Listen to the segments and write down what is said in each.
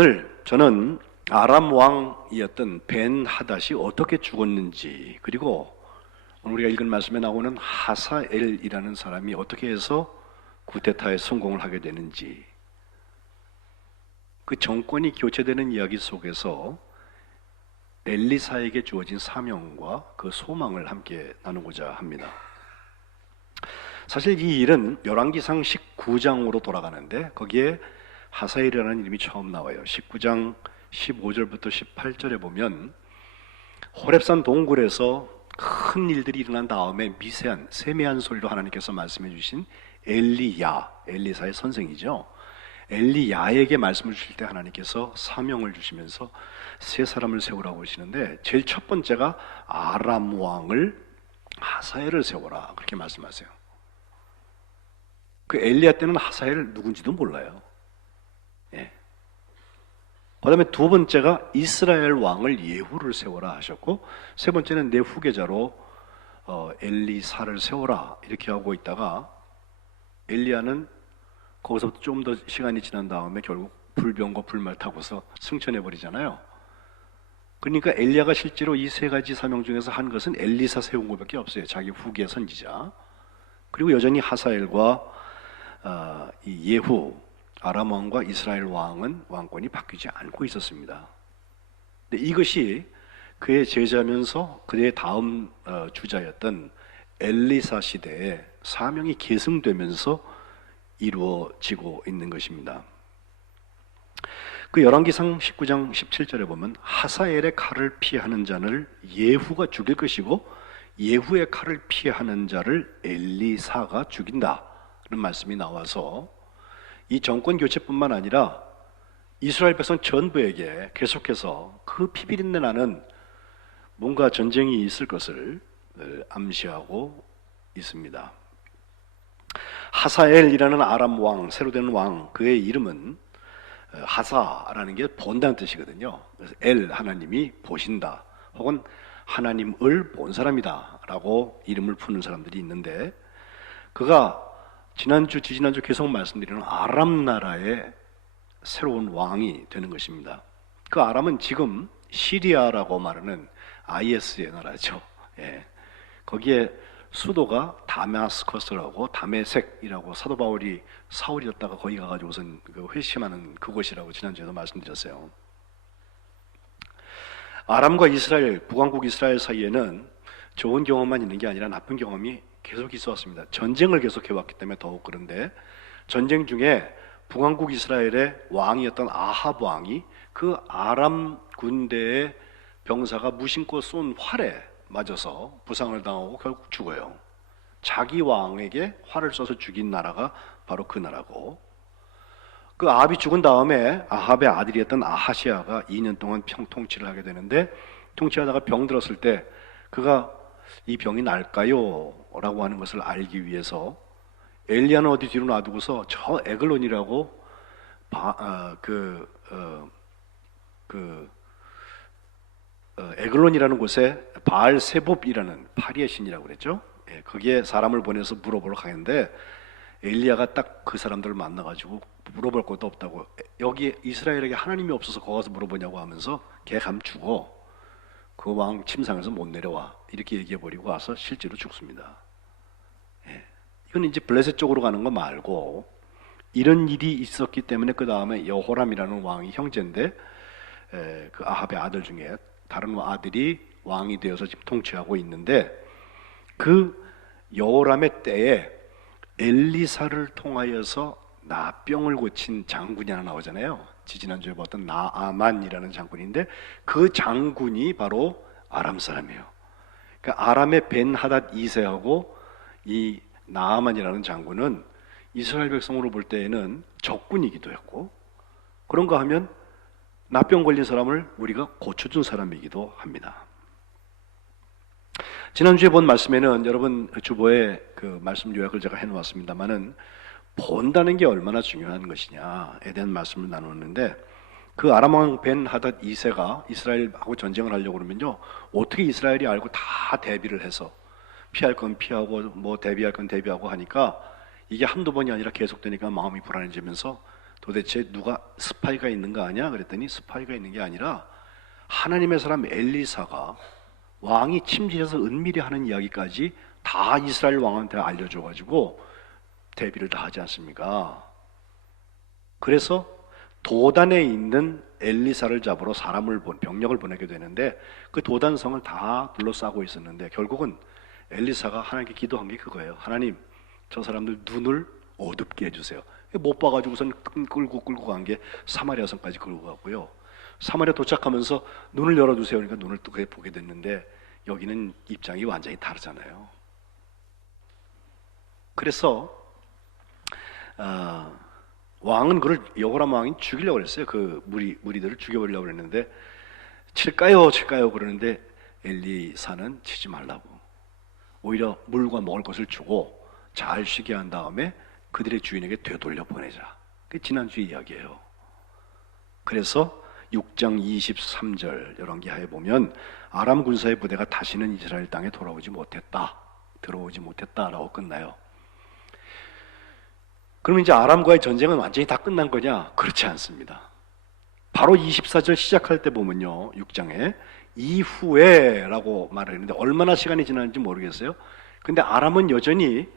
오늘 저는 아람 왕이었던 벤 하닷이 어떻게 죽었는지, 그리고 오늘 우리가 읽은 말씀에 나오는 하사엘이라는 사람이 어떻게 해서 쿠데타에 성공을 하게 되는지, 그 정권이 교체되는 이야기 속에서 엘리사에게 주어진 사명과 그 소망을 함께 나누고자 합니다. 사실 이 일은 열왕기상 19장으로 돌아가는데 거기에 하사엘이라는 이름이 처음 나와요. 19장 15절부터 18절에 보면 호렙산 동굴에서 큰 일들이 일어난 다음에 미세한 세미한 소리로 하나님께서 말씀해 주신 엘리사의 선생이죠. 엘리야에게 말씀을 주실 때 하나님께서 사명을 주시면서 세 사람을 세우라고 하시는데, 제일 첫 번째가 아람 왕을 하사엘을 세워라, 그렇게 말씀하세요. 그 엘리야 때는 하사엘 누군지도 몰라요. 그 다음에 두 번째가 이스라엘 왕을 예후를 세워라 하셨고, 세 번째는 내 후계자로 엘리사를 세워라, 이렇게 하고 있다가 엘리야는 거기서부터 좀 더 시간이 지난 다음에 결국 불병과 불말 타고서 승천해 버리잖아요. 그러니까 엘리야가 실제로 이 세 가지 사명 중에서 한 것은 엘리사 세운 것밖에 없어요. 자기 후계 선지자. 그리고 여전히 하사엘과 이 예후, 아람 왕과 이스라엘 왕은 왕권이 바뀌지 않고 있었습니다. 근데 이것이 그의 제자면서 그의 다음 주자였던 엘리사 시대에 사명이 계승되면서 이루어지고 있는 것입니다. 그 열왕기상 19장 17절에 보면 하사엘의 칼을 피하는 자를 예후가 죽일 것이고 예후의 칼을 피하는 자를 엘리사가 죽인다, 그런 말씀이 나와서 이 정권 교체뿐만 아니라 이스라엘 백성 전부에게 계속해서 그 피비린내 나는 뭔가 전쟁이 있을 것을 암시하고 있습니다. 하사엘이라는 아람 왕, 새로 된 왕, 그의 이름은 하사라는 게 본다는 뜻이거든요. 그래서 엘, 하나님이 보신다, 혹은 하나님을 본 사람이다 라고 이름을 푸는 사람들이 있는데, 그가 지난주, 지지난주 계속 말씀드리는 아람 나라의 새로운 왕이 되는 것입니다. 그 아람은 지금 시리아라고 말하는 IS의 나라죠. 거기에 수도가 다메스커스라고, 다메섹이라고, 사도 바울이 사울이었다가 거기 가가지고선 회심하는 그곳이라고 지난주에도 말씀드렸어요. 아람과 이스라엘, 북왕국 이스라엘 사이에는 좋은 경험만 있는 게 아니라 나쁜 경험이 계속 있어 왔습니다. 전쟁을 계속 해왔기 때문에 더욱 그런데, 전쟁 중에 북왕국 이스라엘의 왕이었던 아합 왕이 그 아람 군대의 병사가 무심코 쏜 활에 맞아서 부상을 당하고 결국 죽어요. 자기 왕에게 활을 쏘서 죽인 나라가 바로 그 나라고, 그 아합이 죽은 다음에 아합의 아들이었던 아하시아가 2년 동안 통치를 하게 되는데, 통치하다가 병 들었을 때 그가 이 병이 날까요? 라고 하는 것을 알기 위해서 엘리야는 어디 뒤로 놔두고서 저 에글론이라고 에글론이라는 곳에 바알세봅이라는 파리의 신이라고 그랬죠. 거기에 사람을 보내서 물어보러 가는데, 엘리야가 딱 그 사람들을 만나가지고 물어볼 것도 없다고, 여기 이스라엘에게 하나님이 없어서 거기 가서 물어보냐고 하면서 걔 감추고 그 왕 침상에서 못 내려와, 이렇게 얘기해버리고 와서 실제로 죽습니다. 이건 이제 블레셋 쪽으로 가는 거 말고, 이런 일이 있었기 때문에 그 다음에 여호람이라는 왕이 형제인데, 그 아합의 아들 중에 다른 아들이 왕이 되어서 지금 통치하고 있는데, 그 여호람의 때에 엘리사를 통하여서 나병을 고친 장군이 하나 나오잖아요. 지난주에 봤던 나아만이라는 장군인데, 그 장군이 바로 아람 사람이에요. 그러니까 아람의 벤 하닷 2세하고 이 나아만이라는 장군은 이스라엘 백성으로 볼 때에는 적군이기도 했고, 그런가 하면 나병 걸린 사람을 우리가 고쳐준 사람이기도 합니다. 지난주에 본 말씀에는 여러분 주보에 그 말씀 요약을 제가 해놓았습니다만은, 본다는 게 얼마나 중요한 것이냐에 대한 말씀을 나누었는데, 그 아람 왕 벤 하닷 2세가 이스라엘하고 전쟁을 하려고 그러면요, 어떻게 이스라엘이 알고 다 대비를 해서 피할 건 피하고 뭐 대비할 건 대비하고 하니까 이게 한두 번이 아니라 계속되니까 마음이 불안해지면서 도대체 누가 스파이가 있는 거 아니야? 그랬더니 스파이가 있는 게 아니라 하나님의 사람 엘리사가 왕이 침실에서 은밀히 하는 이야기까지 다 이스라엘 왕한테 알려줘가지고 대비를 다 하지 않습니까? 그래서 도단에 있는 엘리사를 잡으러 병력을 보내게 되는데 그 도단성을 다 둘러싸고 있었는데 결국은 엘리사가 하나님께 기도한 게 그거예요. 하나님, 저 사람들 눈을 어둡게 해주세요. 못 봐가지고선 끌고 간 게 사마리아 성까지 끌고 갔고요. 사마리아 도착하면서 눈을 열어주세요. 그러니까 눈을 뜨게 보게 됐는데 여기는 입장이 완전히 다르잖아요. 그래서 왕은 그를 여호람 왕이 죽이려고 그랬어요. 그 무리들을 죽여버리려고 그랬는데 칠까요 그러는데 엘리사는 치지 말라고, 오히려 물과 먹을 것을 주고 잘 쉬게 한 다음에 그들의 주인에게 되돌려 보내자. 그게 지난주의 이야기예요. 그래서 6장 23절 열왕기하에 보면 아람 군사의 부대가 다시는 이스라엘 땅에 들어오지 못했다라고 끝나요. 그러면 이제 아람과의 전쟁은 완전히 다 끝난 거냐? 그렇지 않습니다. 바로 24절 시작할 때 보면요, 6장에 이후에 라고 말을 했는데 얼마나 시간이 지났는지 모르겠어요. 근데 아람은 여전히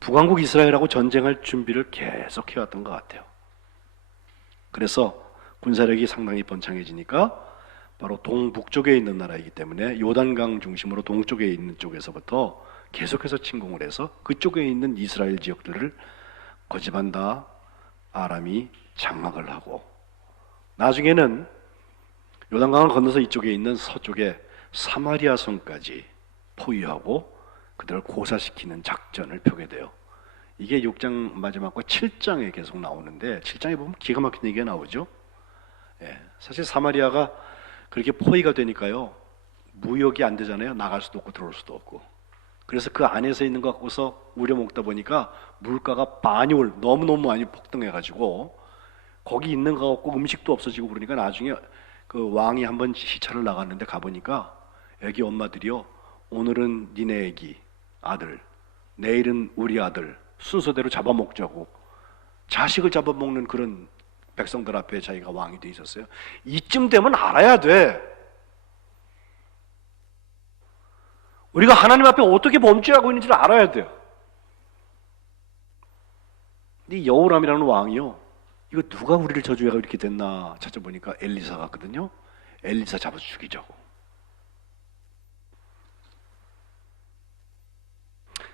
북왕국 이스라엘하고 전쟁할 준비를 계속 해왔던 것 같아요. 그래서 군사력이 상당히 번창해지니까 바로 동북쪽에 있는 나라이기 때문에 요단강 중심으로 동쪽에 있는 쪽에서부터 계속해서 침공을 해서 그쪽에 있는 이스라엘 지역들을 거집한다 아람이 장악을 하고, 나중에는 요단강을 건너서 이쪽에 있는 서쪽에 사마리아 성까지 포위하고 그들을 고사시키는 작전을 펴게 돼요. 이게 6장 마지막과 7장에 계속 나오는데 7장에 보면 기가 막힌 얘기가 나오죠. 사실 사마리아가 그렇게 포위가 되니까요, 무역이 안 되잖아요. 나갈 수도 없고 들어올 수도 없고. 그래서 그 안에서 있는 거 갖고서 우려먹다 보니까 물가가 많이 너무너무 많이 폭등해가지고 거기 있는 거 갖고 음식도 없어지고 그러니까 나중에 그 왕이 한번 시찰을 나갔는데 가보니까 애기 엄마들이요, 오늘은 니네 애기 아들, 내일은 우리 아들 순서대로 잡아먹자고 자식을 잡아먹는 그런 백성들 앞에 자기가 왕이 돼 있었어요. 이쯤 되면 알아야 돼. 우리가 하나님 앞에 어떻게 범죄하고 있는지를 알아야 돼요. 근데 여호람이라는 왕이요, 이거 누가 우리를 저주해가 이렇게 됐나 찾아보니까 엘리사 같거든요. 엘리사 잡아서 죽이자고.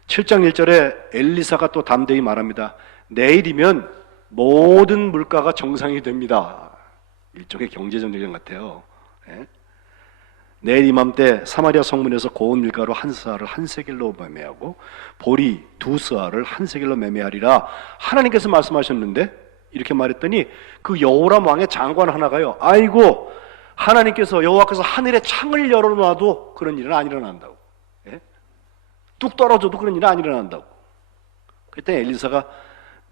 7장 1절에 엘리사가 또 담대히 말합니다. 내일이면 모든 물가가 정상이 됩니다. 일종의 경제전쟁 같아요. 내일 이맘때 사마리아 성문에서 고운 밀가루 한 스아를 한 세겔로 매매하고 보리 두 스아를 한 세겔로 매매하리라 하나님께서 말씀하셨는데, 이렇게 말했더니 그 여호람 왕의 장관 하나가요, 아이고 하나님께서 여호와께서 하늘에 창을 열어놔도 그런 일은 안 일어난다고, 뚝 떨어져도 그런 일은 안 일어난다고. 그때 엘리사가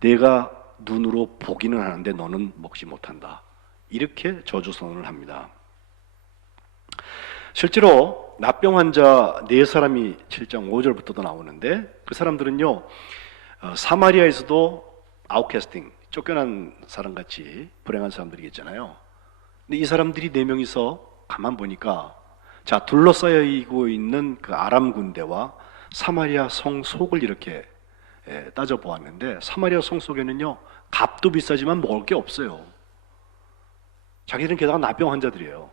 내가 눈으로 보기는 하는데 너는 먹지 못한다, 이렇게 저주 선언을 합니다. 실제로 납병 환자 4사람이 7장 5절부터도 나오는데 그 사람들은요, 사마리아에서도 아웃캐스팅, 쫓겨난 사람같이 불행한 사람들이겠잖아요. 근데 이 사람들이 4명이서 가만 보니까, 자, 둘러싸이고 있는 그 아람 군대와 사마리아 성 속을 이렇게 따져보았는데 사마리아 성 속에는요, 값도 비싸지만 먹을 게 없어요. 자기들은 게다가 납병 환자들이에요.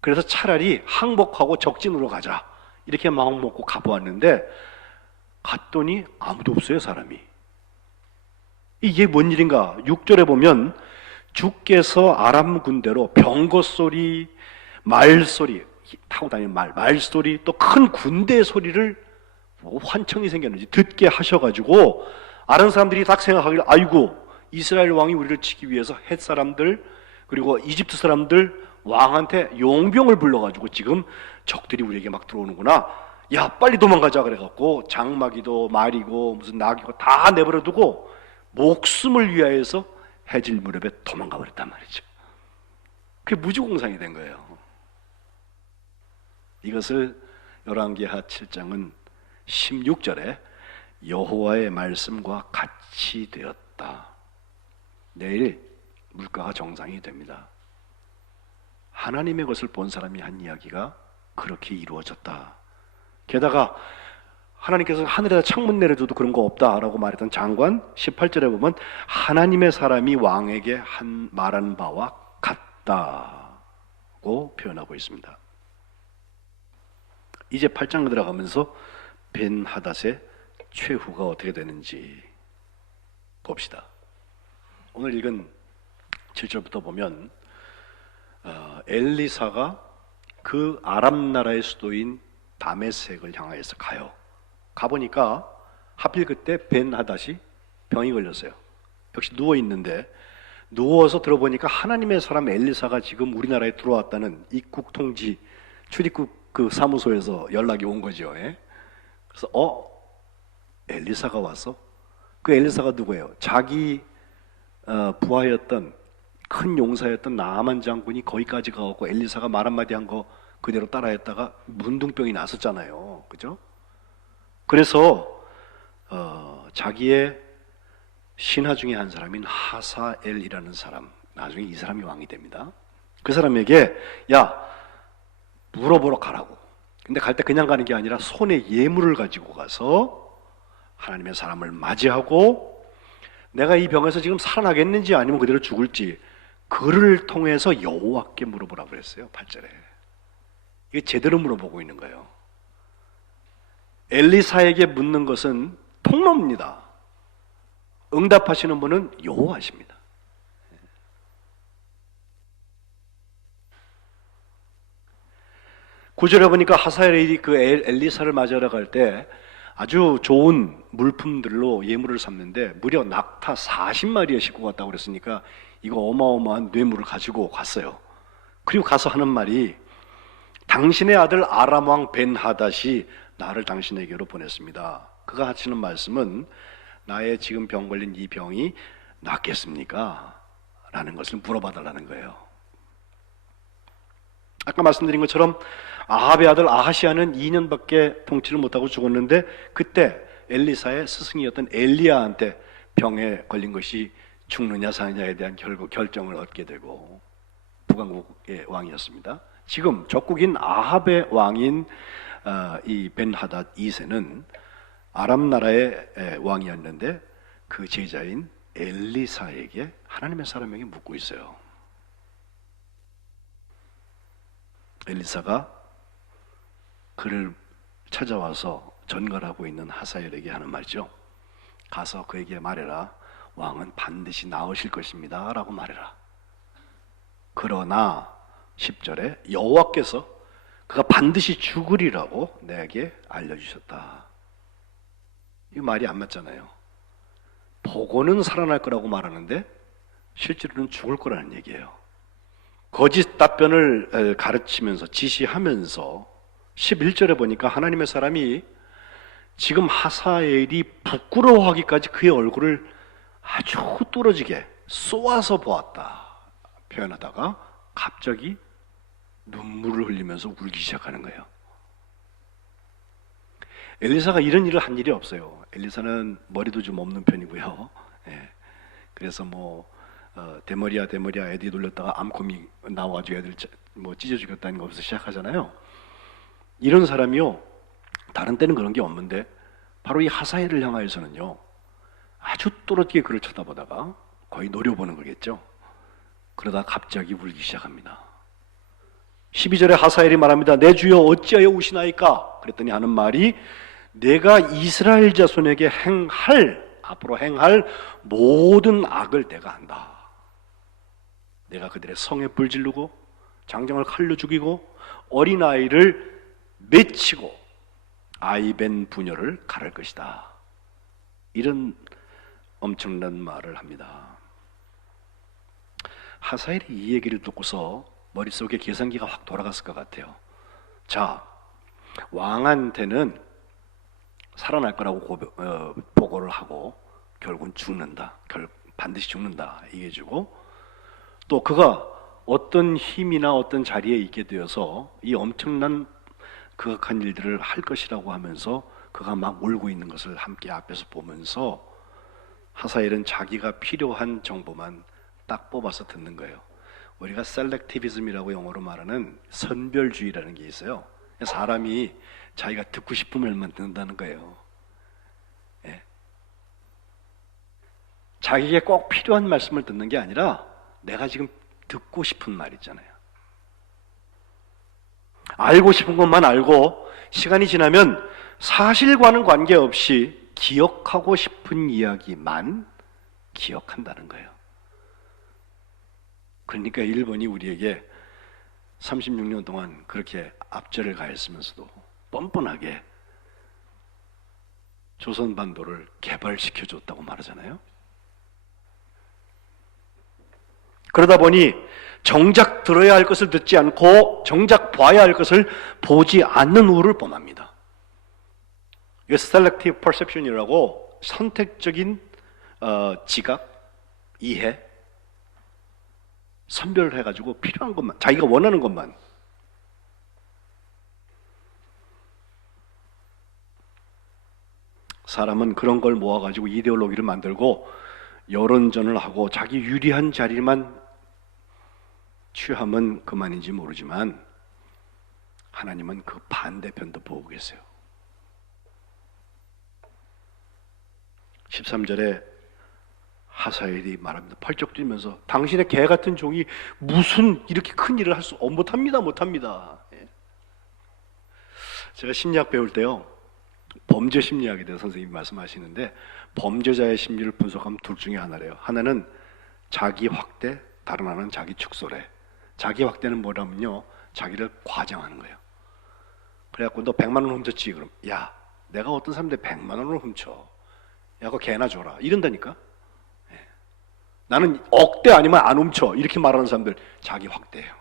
그래서 차라리 항복하고 적진으로 가자 이렇게 마음 먹고 가보았는데 갔더니 아무도 없어요, 사람이. 이게 뭔 일인가? 6절에 보면 주께서 아람 군대로 병거소리, 말소리, 타고 다니는 말소리, 또 큰 군대 소리를 환청이 생겼는지 듣게 하셔가지고 아는 사람들이 딱 생각하기를, 아이고 이스라엘 왕이 우리를 치기 위해서 헷 사람들 그리고 이집트 사람들 왕한테 용병을 불러가지고 지금 적들이 우리에게 막 들어오는구나, 야 빨리 도망가자 그래갖고 장마기도 말이고 무슨 나귀고 다 내버려 두고 목숨을 위하여서 해질 무렵에 도망가 버렸단 말이죠. 그게 무주공상이 된 거예요. 이것을 열왕기하 7장은 16절에 여호와의 말씀과 같이 되었다, 내일 물가가 정상이 됩니다. 하나님의 것을 본 사람이 한 이야기가 그렇게 이루어졌다. 게다가 하나님께서 하늘에다 창문 내려줘도 그런 거 없다라고 말했던 장관 18절에 보면 하나님의 사람이 왕에게 말한 바와 같다고 표현하고 있습니다. 이제 8장 들어가면서 벤하닷의 최후가 어떻게 되는지 봅시다. 오늘 읽은 7절부터 보면 엘리사가 그 아람 나라의 수도인 다메섹을 향하여서 가요. 가보니까 하필 그때 벤하닷이 병이 걸렸어요. 역시 누워있는데 누워서 들어보니까 하나님의 사람 엘리사가 지금 우리나라에 들어왔다는 입국 통지 출입국 그 사무소에서 연락이 온 거죠. 그래서 엘리사가 왔어? 그 엘리사가 누구예요? 자기 부하였던 큰 용사였던 나아만 장군이 거기까지 가고 엘리사가 말 한마디 한 거 그대로 따라했다가 문둥병이 났었잖아요. 그죠? 그래서 자기의 신하 중에 한 사람인 하사엘이라는 사람, 나중에 이 사람이 왕이 됩니다. 그 사람에게 야 물어보러 가라고. 근데 갈 때 그냥 가는 게 아니라 손에 예물을 가지고 가서 하나님의 사람을 맞이하고 내가 이 병에서 지금 살아나겠는지 아니면 그대로 죽을지 그를 통해서 여호와께 물어보라고 그랬어요. 8절에. 이게 제대로 물어보고 있는 거예요. 엘리사에게 묻는 것은 통로입니다. 응답하시는 분은 여호와십니다. 9절에 보니까 하사엘이 그 엘리사를 맞이하러 갈 때 아주 좋은 물품들로 예물을 삼는데 무려 낙타 40마리에 싣고 갔다고 그랬으니까 이거 어마어마한 뇌물을 가지고 갔어요. 그리고 가서 하는 말이 당신의 아들 아람 왕 벤하닷이 나를 당신에게로 보냈습니다. 그가 하시는 말씀은 나의 지금 병 걸린 이 병이 낫겠습니까? 라는 것을 물어봐달라는 거예요. 아까 말씀드린 것처럼 아합의 아들 아하시아는 2년밖에 통치를 못하고 죽었는데 그때 엘리사의 스승이었던 엘리야한테 병에 걸린 것이 죽느냐 사느냐에 대한 결정을 얻게 되고 북왕국의 왕이었습니다. 지금 적국인 아합의 왕인 이 벤하닷 2세는 아람 나라의 왕이었는데 그 제자인 엘리사에게 하나님의 사람에게 묻고 있어요. 엘리사가 그를 찾아와서 전갈하고 있는 하사엘에게 하는 말이죠. 가서 그에게 말해라. 왕은 반드시 나으실 것입니다 라고 말해라. 그러나 10절에 여호와께서 그가 반드시 죽으리라고 내게 알려주셨다. 이 말이 안 맞잖아요. 보고는 살아날 거라고 말하는데 실제로는 죽을 거라는 얘기예요. 거짓 답변을 가르치면서 지시하면서 11절에 보니까 하나님의 사람이 지금 하사엘이 부끄러워하기까지 그의 얼굴을 아주 뚫어지게 쏘아서 보았다 표현하다가 갑자기 눈물을 흘리면서 울기 시작하는 거예요. 엘리사가 이런 일을 한 일이 없어요. 엘리사는 머리도 좀 없는 편이고요. 그래서 대머리야 애들이 놀렸다가 암콤이 나와가지고 애들 찢어 죽였다는 거부터 시작하잖아요. 이런 사람이요 다른 때는 그런 게 없는데 바로 이 하사엘을 향하여서는요 아주 또렷하게 그를 쳐다보다가 거의 노려보는 거겠죠. 그러다 갑자기 울기 시작합니다. 12절에 하사엘이 말합니다. 내 주여 어찌하여 우시나이까? 그랬더니 하는 말이 내가 이스라엘 자손에게 앞으로 행할 모든 악을 내가 안다. 내가 그들의 성에 불 지르고 장정을 칼로 죽이고 어린아이를 맺히고 아이벤 부녀를 가를 것이다. 이런 엄청난 말을 합니다. 하사엘이 이 얘기를 듣고서 머릿속에 계산기가 확 돌아갔을 것 같아요. 자, 왕한테는 살아날 거라고 보고를 하고 결국은 죽는다. 반드시 죽는다 얘기해주고 또 그가 어떤 힘이나 어떤 자리에 있게 되어서 이 엄청난 극악한 일들을 할 것이라고 하면서 그가 막 울고 있는 것을 함께 앞에서 보면서 하사엘은 자기가 필요한 정보만 딱 뽑아서 듣는 거예요. 우리가 셀렉티비즘이라고 영어로 말하는 선별주의라는 게 있어요. 사람이 자기가 듣고 싶은 말만 듣는다는 거예요. 예. 자기에게 꼭 필요한 말씀을 듣는 게 아니라 내가 지금 듣고 싶은 말 있잖아요. 알고 싶은 것만 알고 시간이 지나면 사실과는 관계없이 기억하고 싶은 이야기만 기억한다는 거예요. 그러니까 일본이 우리에게 36년 동안 그렇게 압제를 가했으면서도 뻔뻔하게 조선반도를 개발시켜줬다고 말하잖아요. 그러다 보니 정작 들어야 할 것을 듣지 않고 정작 봐야 할 것을 보지 않는 우를 뻔합니다. 이게 selective perception이라고 선택적인 지각, 이해, 선별해가지고 필요한 것만, 자기가 원하는 것만. 사람은 그런 걸 모아가지고 이데올로기를 만들고 여론전을 하고 자기 유리한 자리만 취하면 그만인지 모르지만 하나님은 그 반대편도 보고 계세요. 13절에 하사엘이 말합니다. 펄쩍 뛰면서 당신의 개 같은 종이 무슨 이렇게 큰 일을 할 수 못합니다. 제가 심리학 배울 때요, 범죄 심리학에 대해서 선생님이 말씀하시는데 범죄자의 심리를 분석하면 둘 중에 하나래요. 하나는 자기 확대, 다른 하나는 자기 축소래. 자기 확대는 뭐냐면요, 자기를 과장하는 거예요. 그래갖고 너 100만 원 훔쳤지? 그럼 야, 내가 어떤 사람인데 100만 원을 훔쳐? 야, 그거 개나 줘라. 이런다니까. 나는 억대 아니면 안 훔쳐. 이렇게 말하는 사람들 자기 확대예요.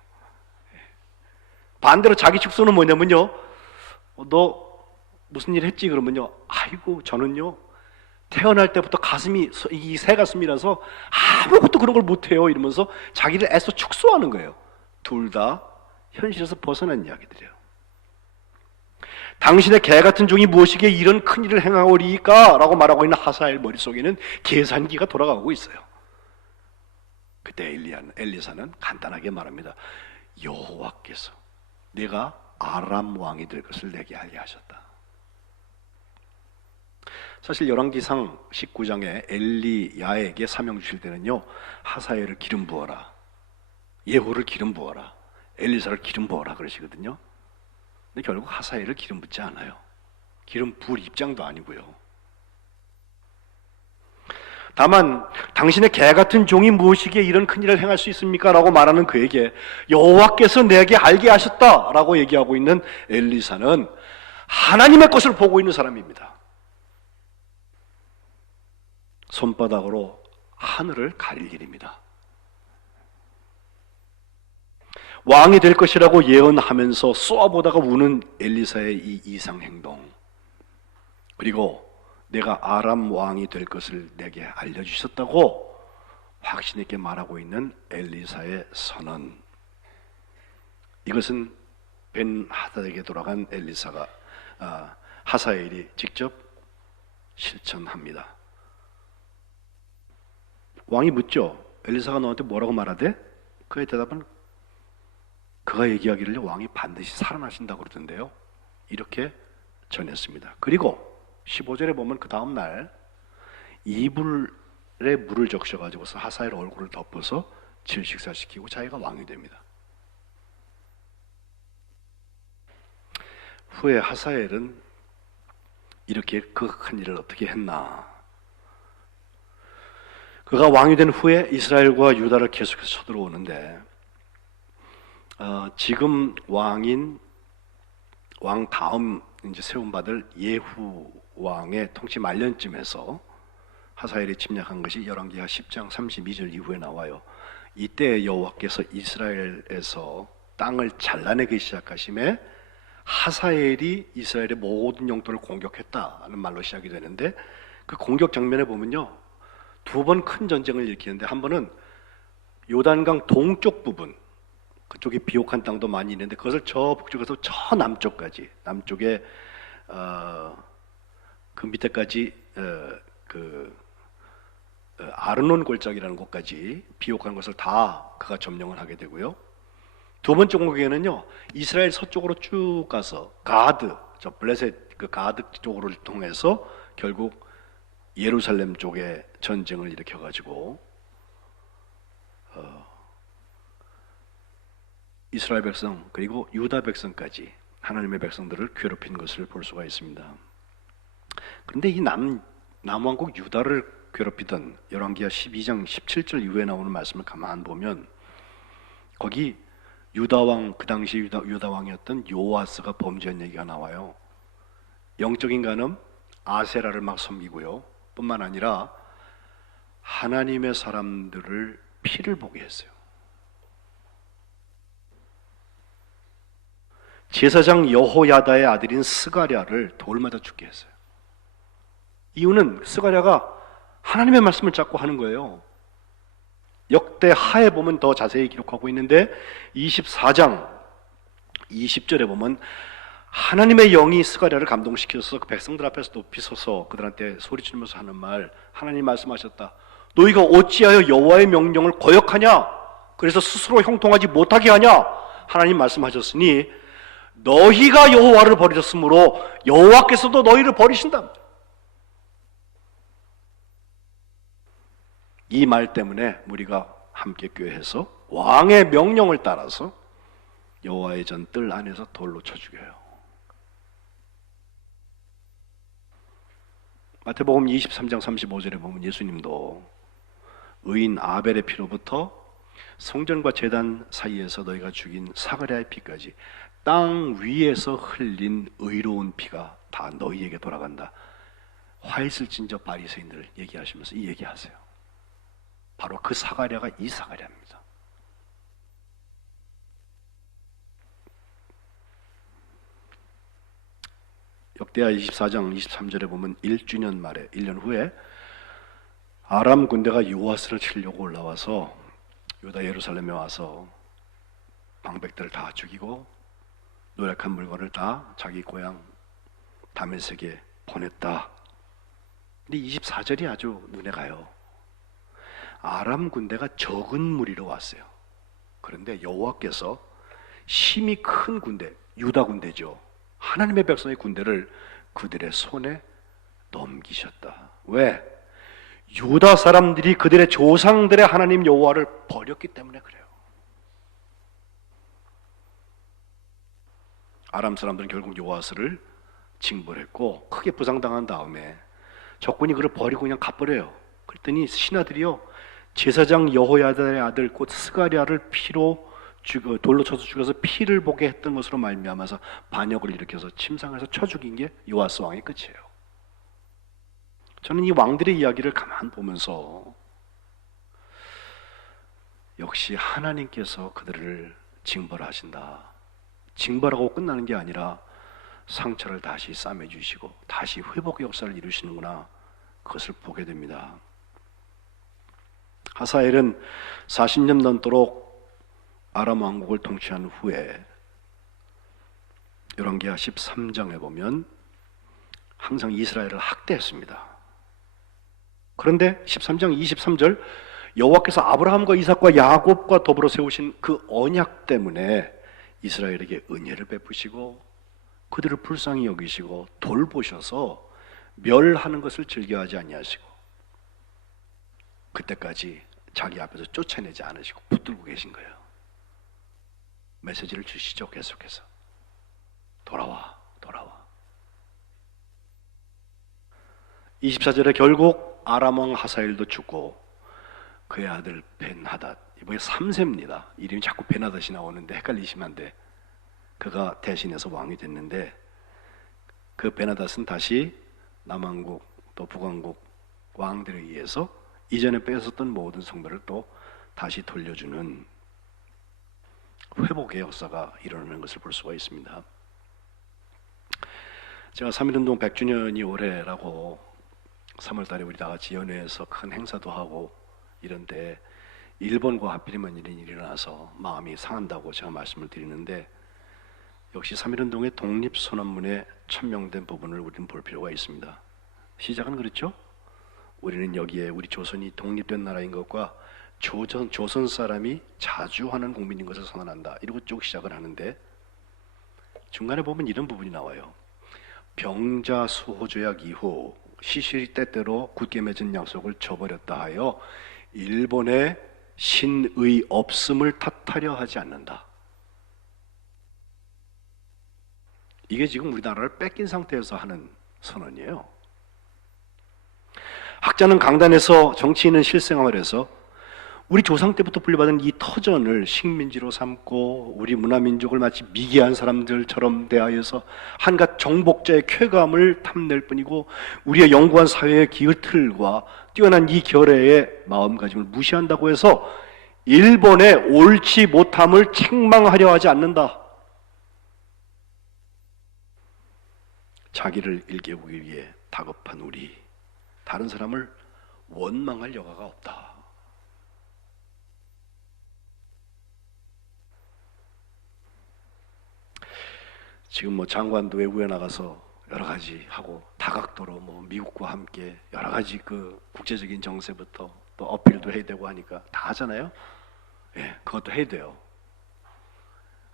반대로 자기 축소는 뭐냐면요, 너 무슨 일 했지? 그러면요, 아이고 저는요 태어날 때부터 가슴이 이 새 가슴이라서 아무것도 그런 걸 못해요 이러면서 자기를 애써 축소하는 거예요. 둘 다 현실에서 벗어난 이야기들이에요. 당신의 개 같은 종이 무엇이기에 이런 큰 일을 행하오리까? 라고 말하고 있는 하사엘 머릿속에는 계산기가 돌아가고 있어요. 그때 엘리사는 간단하게 말합니다. 여호와께서 내가 아람 왕이 될 것을 내게 알게 하셨다. 사실 열왕기상 19장에 엘리야에게 사명 주실 때는요, 하사엘을 기름 부어라, 예후를 기름 부어라, 엘리사를 기름 부어라 그러시거든요. 근데 결국 하사엘을 기름 붓지 않아요. 기름 부을 입장도 아니고요. 다만 당신의 개 같은 종이 무엇이기에 이런 큰 일을 행할 수 있습니까? 라고 말하는 그에게 여호와께서 내게 알게 하셨다 라고 얘기하고 있는 엘리사는 하나님의 것을 보고 있는 사람입니다. 손바닥으로 하늘을 가릴 일입니다. 왕이 될 것이라고 예언하면서 쏘아보다가 우는 엘리사의 이 이상 행동, 그리고 내가 아람 왕이 될 것을 내게 알려주셨다고 확신 있게 말하고 있는 엘리사의 선언, 이것은 벤 하닷에게 돌아간 하사엘이 직접 실천합니다. 왕이 묻죠. 엘리사가 너한테 뭐라고 말하대? 그의 대답은 그가 얘기하기를 왕이 반드시 살아나신다고 그러던데요. 이렇게 전했습니다. 그리고 15절에 보면 그 다음 날 이불에 물을 적셔가지고서 하사엘 얼굴을 덮어서 질식사시키고 자기가 왕이 됩니다. 후에 하사엘은 이렇게 그 큰 일을 어떻게 했나? 그가 왕이 된 후에 이스라엘과 유다를 계속해서 쳐들어오는데 지금 왕 다음 이제 세움받을 예후 왕의 통치 말년쯤에서 하사엘이 침략한 것이 열왕기하 10장 32절 이후에 나와요. 이때 여호와께서 이스라엘에서 땅을 잘라내기 시작하심에 하사엘이 이스라엘의 모든 영토를 공격했다는 말로 시작이 되는데, 그 공격 장면에 보면요, 두 번 큰 전쟁을 일으키는데 한 번은 요단강 동쪽 부분, 그쪽에 비옥한 땅도 많이 있는데 그것을 저 북쪽에서 저 남쪽까지, 남쪽에 그 밑에까지 그 아르논 골짜기라는 곳까지 비옥한 것을 다 그가 점령을 하게 되고요. 두 번째 공격에는요, 이스라엘 서쪽으로 쭉 가서 가드, 저 블레셋 그 가드 쪽으로 통해서 결국 예루살렘 쪽에 전쟁을 일으켜가지고 이스라엘 백성 그리고 유다 백성까지 하나님의 백성들을 괴롭힌 것을 볼 수가 있습니다. 그런데 이 남왕국 유다를 괴롭히던 열왕기하 12장 17절 이후에 나오는 말씀을 가만 보면 거기 유다왕, 그 당시 유다왕이었던 요아스가 범죄한 얘기가 나와요. 영적인 간음 아세라를 막 섬기고요, 뿐만 아니라 하나님의 사람들을 피를 보게 했어요. 제사장 여호야다의 아들인 스가랴를 돌 맞아 죽게 했어요. 이유는 스가랴가 하나님의 말씀을 잡고 하는 거예요. 역대 하에 보면 더 자세히 기록하고 있는데 24장 20절에 보면 하나님의 영이 스가랴를 감동시켜서 그 백성들 앞에서 높이 서서 그들한테 소리치면서 하는 말, 하나님 말씀하셨다. 너희가 어찌하여 여호와의 명령을 거역하냐? 그래서 스스로 형통하지 못하게 하냐? 하나님 말씀하셨으니 너희가 여호와를 버리셨으므로 여호와께서도 너희를 버리신다. 이 말 때문에 무리가 함께 교회해서 왕의 명령을 따라서 여호와의 전 뜰 안에서 돌로 쳐 죽여요. 마태복음 23장 35절에 보면 예수님도 의인 아벨의 피로부터 성전과 제단 사이에서 너희가 죽인 사가랴의 피까지 땅 위에서 흘린 의로운 피가 다 너희에게 돌아간다. 화 있을진저 바리새인들을 얘기하시면서 이 얘기하세요. 바로 그 사가랴가 이 사가랴입니다. 역대하 24장 23절에 보면 1주년 말에 1년 후에 아람 군대가 요아스를 치려고 올라와서 유다 예루살렘에 와서 방백들을 다 죽이고 노력한 물건을 다 자기 고향 다메섹에 보냈다. 근데 24절이 아주 눈에 가요. 아람 군대가 적은 무리로 왔어요. 그런데 여호와께서 힘이 큰 군대, 유다 군대죠, 하나님의 백성의 군대를 그들의 손에 넘기셨다. 왜? 유다 사람들이 그들의 조상들의 하나님 여호와를 버렸기 때문에 그래요. 아람 사람들은 결국 요아스를 징벌했고 크게 부상당한 다음에 적군이 그를 버리고 그냥 가버려요. 그랬더니 신하들이요, 제사장 여호야다의 아들 곧 스가랴를 돌로 쳐서 죽여서 피를 보게 했던 것으로 말미암아서 반역을 일으켜서 침상에서 쳐 죽인 게 요아스 왕의 끝이에요. 저는 이 왕들의 이야기를 가만 보면서 역시 하나님께서 그들을 징벌하신다. 징벌하고 끝나는 게 아니라 상처를 다시 싸매주시고 다시 회복의 역사를 이루시는구나, 그것을 보게 됩니다. 하사엘은 40년 넘도록 아람 왕국을 통치한 후에 열왕기하 13장에 보면 항상 이스라엘을 학대했습니다. 그런데 13장 23절 여호와께서 아브라함과 이삭과 야곱과 더불어 세우신 그 언약 때문에 이스라엘에게 은혜를 베푸시고 그들을 불쌍히 여기시고 돌보셔서 멸하는 것을 즐겨하지 아니하시고 그때까지 자기 앞에서 쫓아내지 않으시고 붙들고 계신 거예요. 메시지를 주시죠. 계속해서 돌아와. 24절에 결국 아람 왕 하사엘도 죽고 그의 아들 벤하닷, 이번에 3세입니다. 이름이 자꾸 벤하닷이 나오는데 헷갈리시면 안 돼. 그가 대신해서 왕이 됐는데 그 벤하닷은 다시 남왕국 또 북왕국 왕들에 의해서 이전에 뺏었던 모든 성별을 또 다시 돌려주는 회복의 역사가 일어나는 것을 볼 수가 있습니다. 제가 3.1운동 100주년이 올해라고 3월달에 우리 다 같이 연회해서 큰 행사도 하고 이런데 일본과 하필이면 이런 일이 일어나서 마음이 상한다고 제가 말씀을 드리는데 역시 3.1운동의 독립선언문에 천명된 부분을 우리는 볼 필요가 있습니다. 시작은 그렇죠? 우리는 여기에 우리 조선이 독립된 나라인 것과 조선 사람이 자주 하는 국민인 것을 선언한다. 이러고 쭉 시작을 하는데 중간에 보면 이런 부분이 나와요. 병자 수호조약 이후 시시리 때때로 굳게 맺은 약속을 저버렸다 하여 일본의 신의 없음을 탓하려 하지 않는다. 이게 지금 우리나라를 뺏긴 상태에서 하는 선언이에요. 학자는 강단에서 정치인은 실생활을 해서 우리 조상 때부터 분리받은 이 터전을 식민지로 삼고 우리 문화민족을 마치 미개한 사람들처럼 대하여서 한갓 정복자의 쾌감을 탐낼 뿐이고 우리의 영구한 사회의 기틀과 뛰어난 이 결의의 마음가짐을 무시한다고 해서 일본의 옳지 못함을 책망하려 하지 않는다. 자기를 일깨우기 위해 다급한 우리, 다른 사람을 원망할 여가가 없다. 지금 뭐 장관도 외국에 나가서 여러 가지 하고 다각도로 뭐 미국과 함께 여러 가지 그 국제적인 정세부터 또 어필도 해야 되고 하니까 다 하잖아요. 예, 그것도 해야 돼요.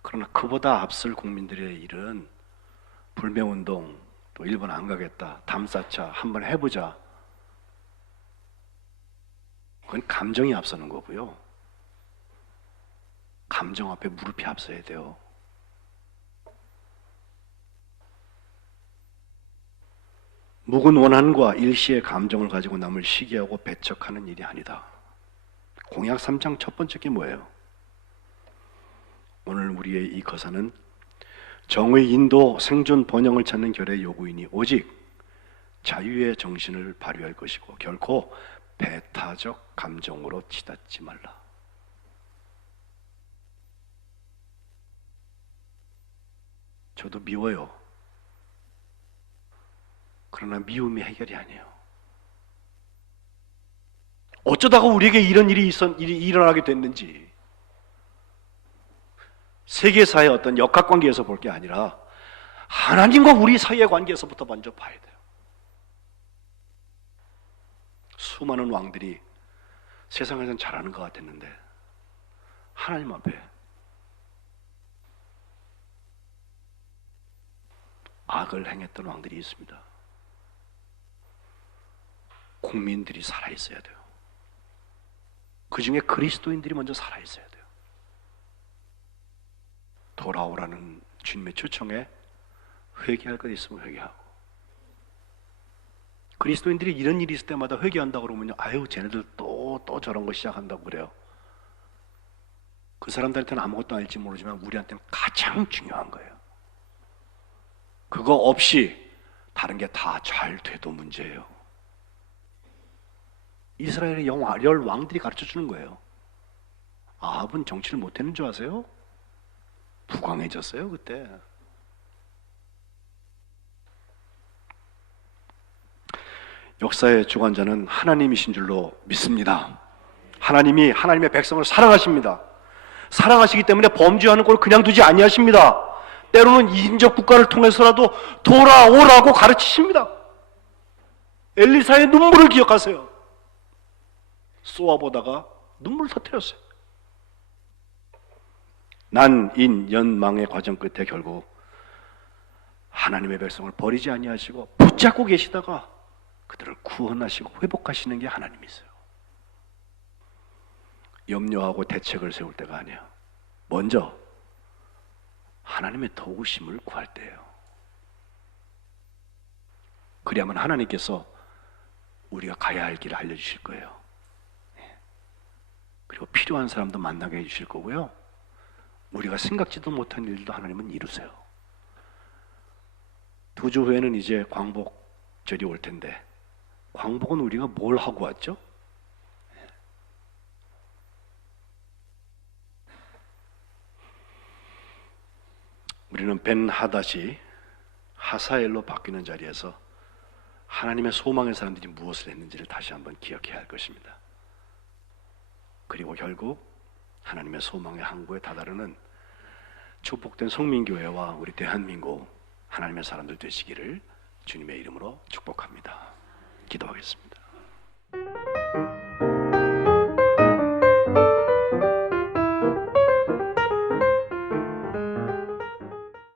그러나 그보다 앞설 국민들의 일은 불매운동, 또 일본 안 가겠다, 담사차 한번 해보자. 그건 감정이 앞서는 거고요. 감정 앞에 무릎이 앞서야 돼요. 묵은 원한과 일시의 감정을 가지고 남을 시기하고 배척하는 일이 아니다. 공약 3장 첫 번째 게 뭐예요? 오늘 우리의 이 거사는 정의 인도 생존 번영을 찾는 결의 요구이니 오직 자유의 정신을 발휘할 것이고 결코 배타적 감정으로 치닫지 말라. 저도 미워요. 그러나 미움이 해결이 아니에요. 어쩌다가 우리에게 이런 일이 일어나게 됐는지 세계사의 어떤 역학관계에서 볼 게 아니라 하나님과 우리 사이의 관계에서부터 먼저 봐야 돼요. 수많은 왕들이 세상에서는 잘하는 것 같았는데 하나님 앞에 악을 행했던 왕들이 있습니다. 국민들이 살아있어야 돼요. 그 중에 그리스도인들이 먼저 살아있어야 돼요. 돌아오라는 주님의 초청에 회개할 것 있으면 회개하고, 그리스도인들이 이런 일이 있을 때마다 회개한다고 그러면요, 아유 쟤네들 또 저런 거 시작한다고 그래요. 그 사람들한테는 아무것도 알지 모르지만 우리한테는 가장 중요한 거예요. 그거 없이 다른 게 다 잘 돼도 문제예요. 이스라엘의 열 왕들이 가르쳐 주는 거예요. 아합은 정치를 못했는 줄 아세요? 부강해졌어요 그때. 역사의 주관자는 하나님이신 줄로 믿습니다. 하나님이 하나님의 백성을 사랑하십니다. 사랑하시기 때문에 범죄하는 걸 그냥 두지 아니하십니다. 때로는 인적 국가를 통해서라도 돌아오라고 가르치십니다. 엘리사의 눈물을 기억하세요. 쏘아보다가 눈물을 터뜨렸어요. 난인연망의 과정 끝에 결국 하나님의 백성을 버리지 아니하시고 붙잡고 계시다가 그들을 구원하시고 회복하시는 게 하나님이세요. 염려하고 대책을 세울 때가 아니에요. 먼저 하나님의 도우심을 구할 때예요. 그래야만 하나님께서 우리가 가야 할 길을 알려주실 거예요. 그리고 필요한 사람도 만나게 해주실 거고요. 우리가 생각지도 못한 일도 하나님은 이루세요. 2주 후에는 이제 광복절이 올 텐데, 광복은 우리가 뭘 하고 왔죠? 우리는 벤 하닷이 하사엘로 바뀌는 자리에서 하나님의 소망의 사람들이 무엇을 했는지를 다시 한번 기억해야 할 것입니다. 그리고 결국 하나님의 소망의 항구에 다다르는 축복된 성민교회와 우리 대한민국 하나님의 사람들 되시기를 주님의 이름으로 축복합니다. 기도하겠습니다.